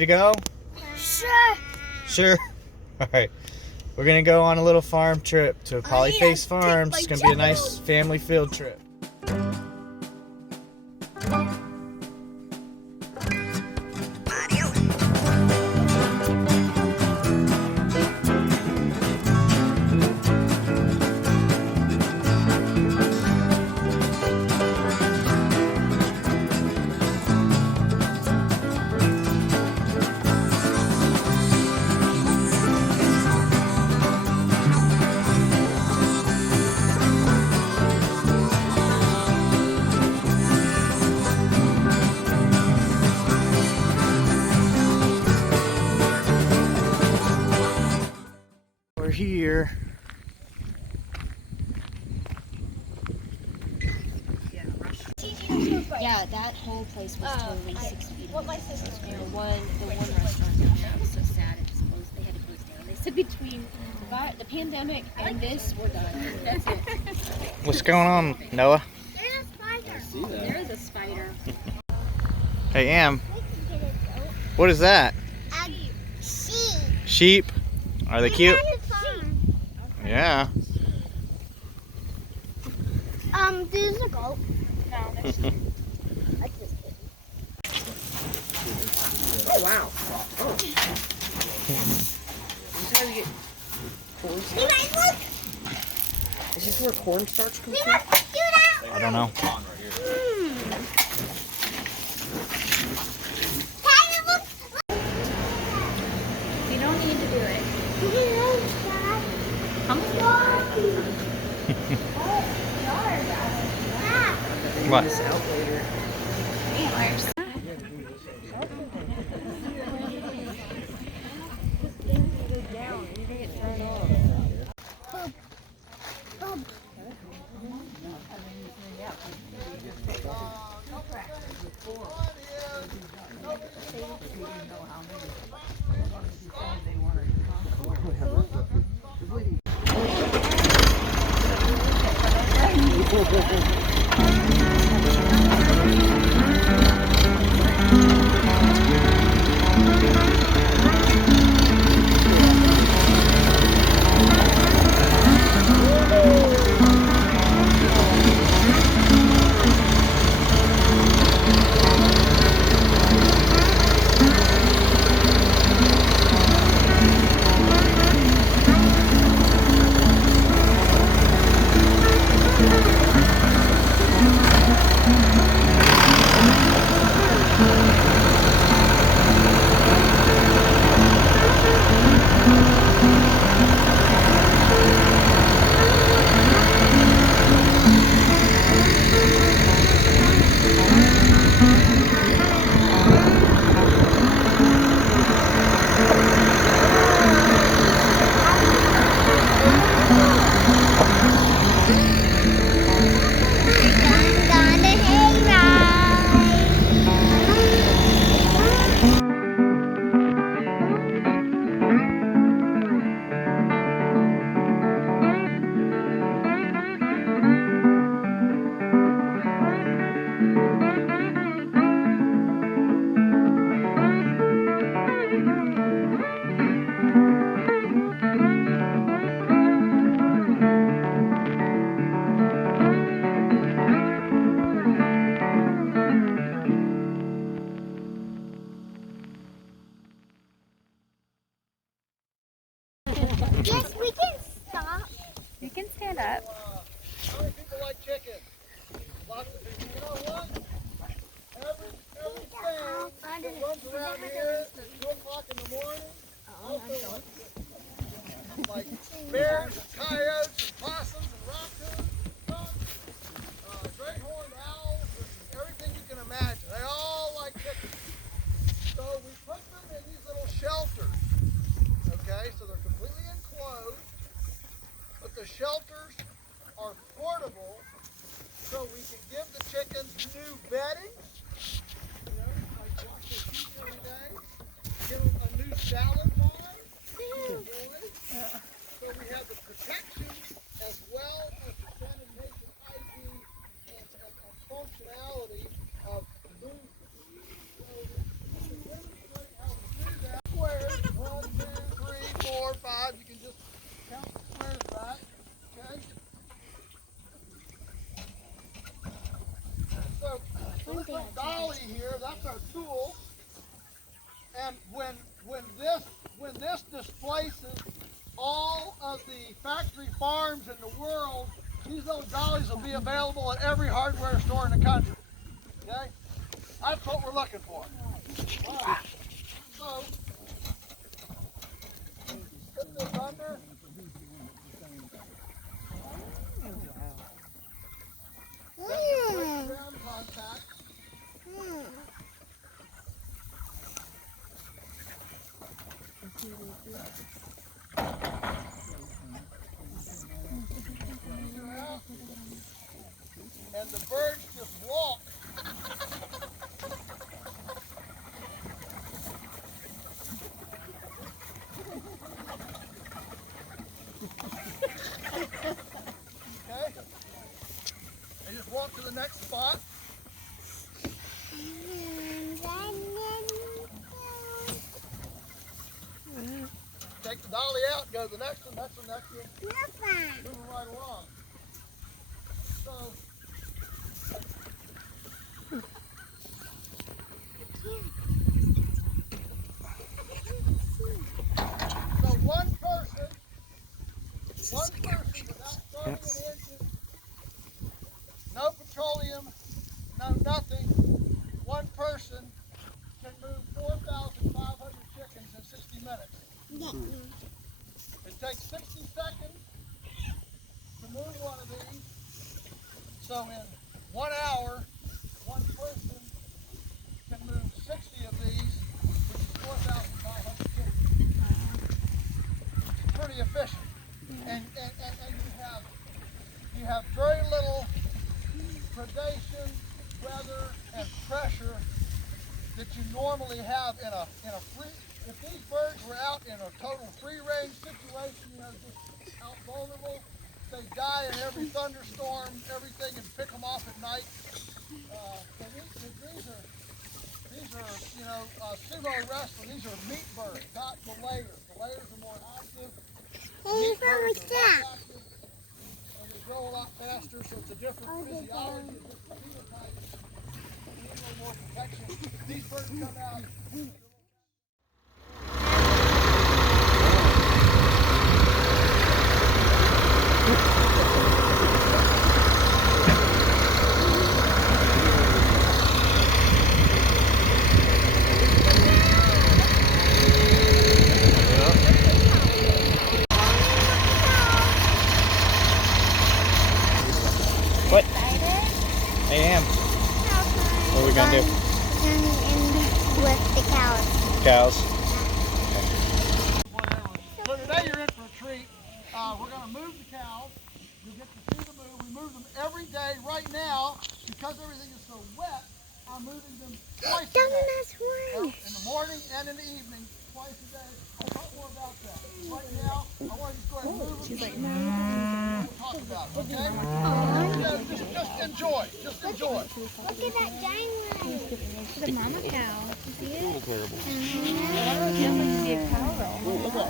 You go? Sure. Sure. All right. We're going to go on a little farm trip to Polyface Farm. It's going to be a nice family field trip. We're here. Yeah, that whole place was totally 6 feet. What my sister's The one restaurant down there, it was so sad. It was closed. They had to close down. They said between the pandemic and this, we're done. That's it. What's going on, Noah? There's a spider. There is a spider. Hey, Am. What is that? Sheep. Sheep? Are they cute? Yeah. There's a goat. No, there's sheep. Oh, wow. Oh. Is this how you get cornstarch? Look. Is this where cornstarch comes from? I don't know. You don't need to do it. What? This out later. Antlers. Yes, we can stop. You can stand up. How many people like chicken? Lots of people. You know what? Everything that runs around here at 2 o'clock in the morning, also like bears and coyotes and possums and raccoons, ducks, great horned owls, and everything you can imagine. They all like chicken. So we put them in these little shelters. Okay, so they're completely enclosed, but the shelters are portable, so we can give the chickens new bedding. You know, like wash their teeth every day. Give them a new salad bar. So we have the protection as well as the sanitation, hygiene, and functionality of food. So to demonstrate how And when this displaces all of the factory farms in the world, these little dollies will be available at every hardware store in the country. Okay? That's what we're looking for. All right. So, put this under. Set the quick ground contact. And the birds just walk. Okay? They just walk to the next spot. Take the dolly out, go to the next one, next one, next one. Moving right along. So, one person without starting an engine, no petroleum, no nothing, one person can move 4,500 chickens in 60 minutes. It takes 60 seconds to move one of these. So in 1 hour, one person can move 60 of these, which is 4,500 chickens. It's pretty efficient. And you have very little predation, weather, and pressure that you normally have in a free. If these birds were out in a total free-range situation, just out vulnerable, they die in every thunderstorm, everything, and pick them off at night. So these are sumo wrestling. These are meat birds, not the layers. The layers are more active. Meat birds are less active, and they grow a lot faster, so it's a different physiology, a different phenotype. They need a little more protection. These birds come out. What? I am. What are we gonna do? With the cows. Cows. So today you're in for a treat. We're going to move the cows. You'll get to see the move. We move them every day. Right now, because everything is so wet, I'm moving them twice a day. In the morning and in the evening, twice a day. I'll talk more about that. Right now, I want to just go ahead and move them. She's like, no. We'll talk about it, okay? Just enjoy. Just enjoy. Look at that giant one. The mama cow. You see it? Terrible. I don't know if I see a cow though. Look at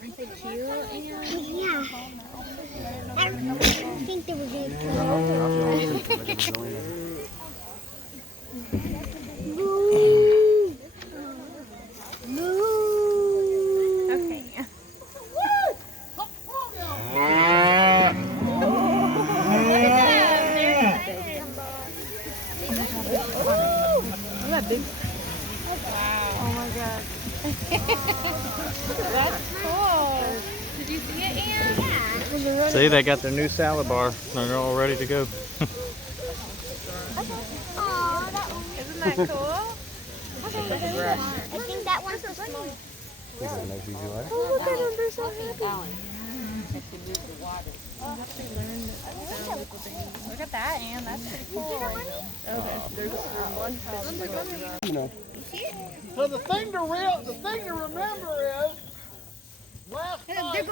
Aren't they cute? Yeah. I think they were good. Okay. Oh my god. That's cool. Did you see it, Ann? Yeah. See, they got their new salad bar. They're all ready to go. Aw, that one. Isn't that cool? I think that one's the smallest. Oh, look at them. They're so happy. Look at that, Ann. That's pretty cool. So the thing to remember is, last night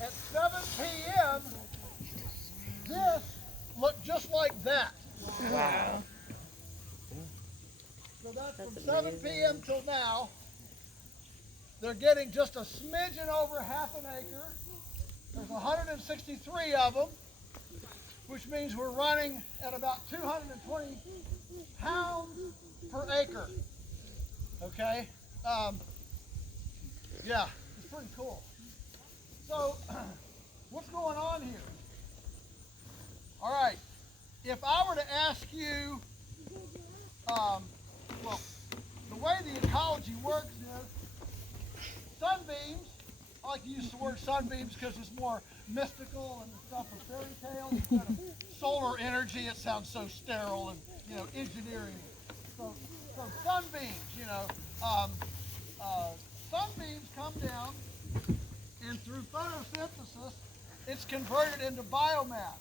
at 7 p.m., this looked just like that. Wow. So that's from 7 p.m. till now. They're getting just a smidgen over half an acre. There's 163 of them, which means we're running at about 220 pounds per acre. Okay? Yeah, it's pretty cool. So, what's going on here? All right, if I were to ask you, well, the way the ecology works is sunbeams, I like to use the word sunbeams because it's more mystical and stuff of fairy tales instead of solar energy. It sounds so sterile and, you know, engineering. So sunbeams, sunbeams come down and through photosynthesis, it's converted into biomass.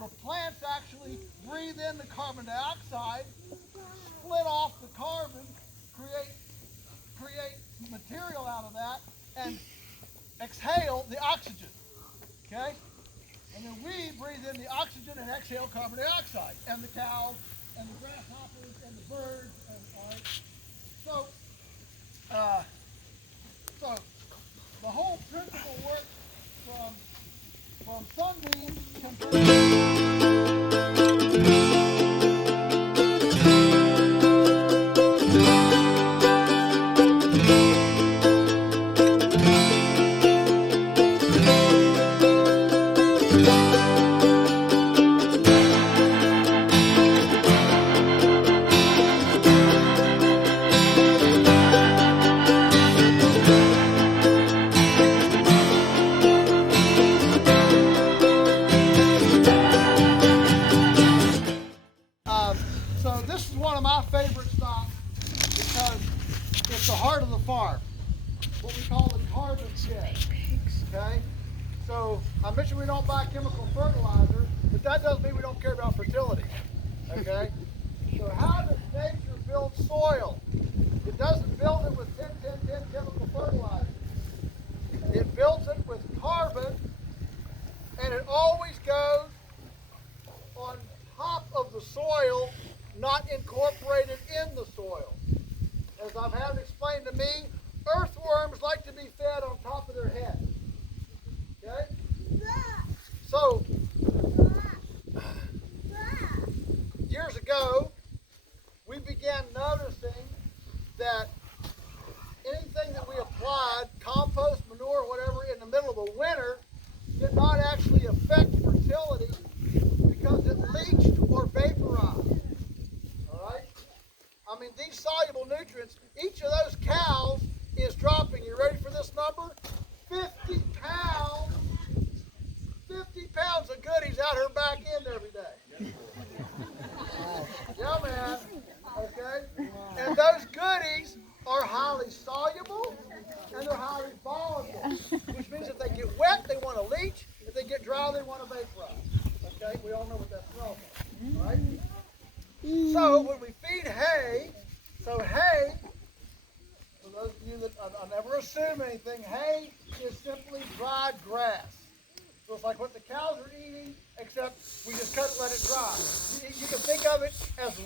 The plants actually breathe in the carbon dioxide, split off the carbon, create material out of that, and exhale the oxygen. Okay? And then we breathe in the oxygen and exhale carbon dioxide, and the cows, and the grasshoppers, and the birds, and all right. So the whole principle works from sunbeams so this is one of my favorite stocks because it's the heart of the farm, what we call the carbon shed. Okay? So I mentioned we don't buy chemical fertilizer, but that doesn't mean we don't care about fertility. Okay? So how does nature build soil? It doesn't build it with 10 chemical fertilizer. It builds it with carbon, and it always goes on top of the soil, not incorporated in the soil. As I've had it explained to me, earthworms like to be fed on top of their head. Okay? So, years ago, we began noticing that anything that we applied, compost, manure, whatever, in the middle of the winter, did not actually affect fertility because it leached or vaporized. All right? I mean, these soluble nutrients, each of those cows is dropping, you ready for this number? 50 pounds. 50 pounds of goodies out her back end every day. Yeah, man. Okay? And those goodies are highly soluble and they're highly volatile, which means if they get wet, they want to leach. If they get dry, they want to vaporize. Okay? We all know what that smells like. All right? So when we feed hay, hay, for those of you that I never assume anything, hay is simply dried grass. So it's like what the cows are eating, except we just cut it, let it dry. You can think of it as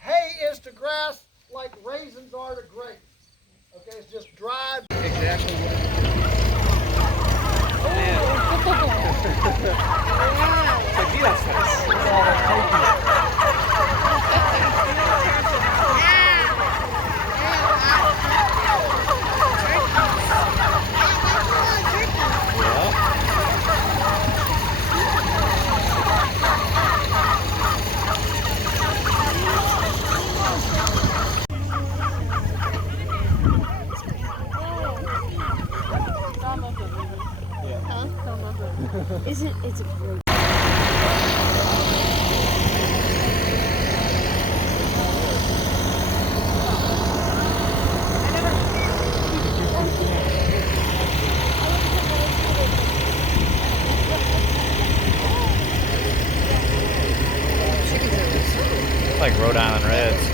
hay is to grass like raisins are to grapes. Okay, it's just dried. Exactly what Isn't it's a great it's like Rhode Island Reds.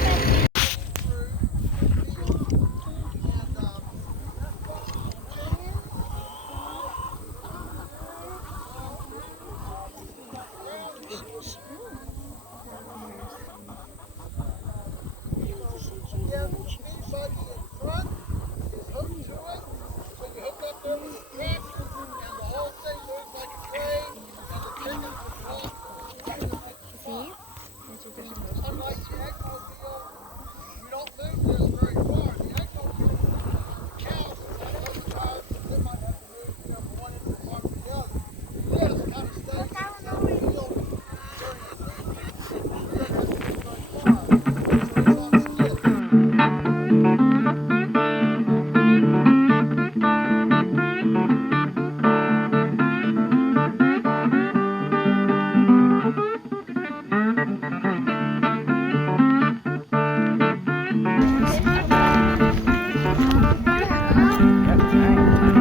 buggy in front is hooked to it. So you hook up there with the tractor, and the whole thing moves like a train, and the chickens just walk. See? Unlike the eggmobile, we don't move this very far. The eggmobile, cows, sometimes they might have to move, from one end of the farm to the other. This kind of stays in the field during the season. It doesn't have to move very far. So it's on skids. Yep, all right.